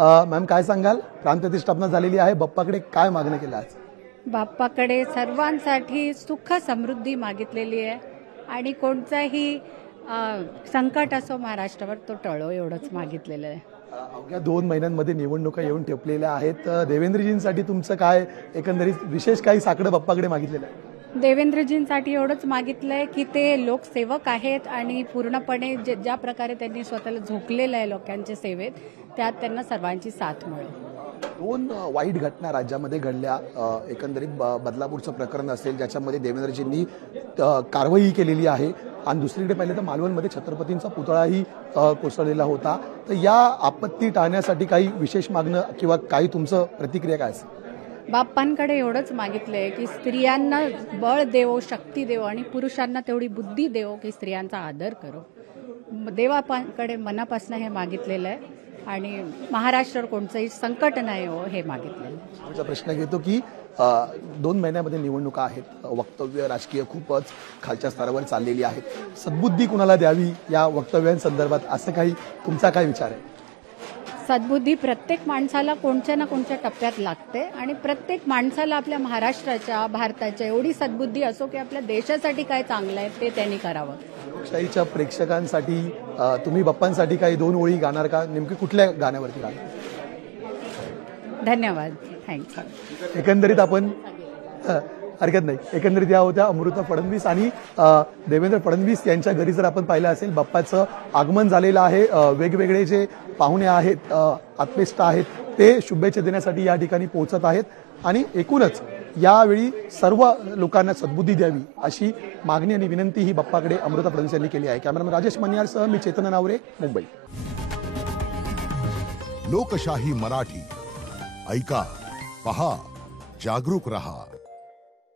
Ma'am काय सांगाल, प्राणप्रतिष्ठापना झालेली आहे, बाप्पाकडे काय मागणं केलं आज? बाप्पाकडे सर्वांसाठी सुख समृद्धी मागितलेली आहे आणि कोणताही संकट असो महाराष्ट्रावर तो टळो एवढंच मागितलेलं आहे. अवघ्या 2 महिन्यांमध्ये निवडणुका येऊन ठेपलेल्या आहेत. देवेंद्रजींसाठी तुमचं काय एकंदरीत विशेष काही साकडं बाप्पाकडे मागितलेलं आहे? देवेंद्रजींसाठी एवढंच मागितलंय की ते लोकसेवक आहेत आणि पूर्णपणे ज्या प्रकारे त्यांनी स्वतःला झोकलेलं आहे लोकांच्या सेवेत, त्यात त्यांना सर्वांची साथ मिळेल. 2 वाईट घटना राज्यामध्ये घडल्या. एकंदरीत बदलापूरचं प्रकरण असेल ज्याच्यामध्ये देवेंद्रजींनी कारवाई केलेली आहे आणि दुसरीकडे पाहिलं तर मालवणमध्ये छत्रपतींचा पुतळाही कोसळलेला होता. तर या आपत्ती टाळण्यासाठी काही विशेष मागणं किंवा काही तुमचं प्रतिक्रिया काय असेल? बाप्पांकडे एवढंच मागितलंय की स्त्रियांना बळ देवो, शक्ती देवो आणि पुरुषांना तेवढी बुद्धी देवो की स्त्रियांचा आदर करो. देवापांकडे मनापासून हे मागितलेलं आहे आणि महाराष्ट्रावर कोणतंही संकट नाही हो हे मागितलेलं आहे. आमचा प्रश्न घेतो की 2 महिन्यामध्ये निवडणुका आहेत, वक्तव्य राजकीय खूपच खालच्या स्तरावर चाललेली आहेत. सद्बुद्धी कुणाला द्यावी या वक्तव्यांसंदर्भात असं काही तुमचा काय विचार आहे? सद्बुद्धी प्रत्येक माणसाला कोणत्या ना कोणत्या टप्प्यात लागते आणि प्रत्येक माणसाला आपल्या महाराष्ट्राच्या, भारताच्या एवढी सद्बुद्धी असो की आपल्या देशासाठी काय चांगलं आहे ते त्यांनी करावं. लोकशाहीच्या प्रेक्षकांसाठी तुम्ही बाप्पांसाठी काही 2 ओळी गाणार का? नेमकी कुठल्या गाण्यावरती गाणार? धन्यवाद, थँक्यू. एकंदरीत आपण हरकत नाही. एकंदरीत या होत्या अमृता फडणवीस आणि देवेंद्र फडणवीस यांच्या घरी जर आपण पाहिलं असेल बाप्पाचं आगमन झालेलं आहे. वेगवेगळे जे पाहुणे आहेत, आत्मेष्ट आहेत, ते शुभेच्छा देण्यासाठी या ठिकाणी पोहोचत आहेत आणि एकूणच यावेळी सर्व लोकांना सद्बुद्धी द्यावी अशी मागणी आणि विनंती ही बाप्पाकडे अमृता फडणवीस यांनी केली आहे. कॅमेरामॅन राजेश मनियारसह मी चेतन नावरे, मुंबई. लोकशाही मराठी ऐका, पहा, जागरूक रहा.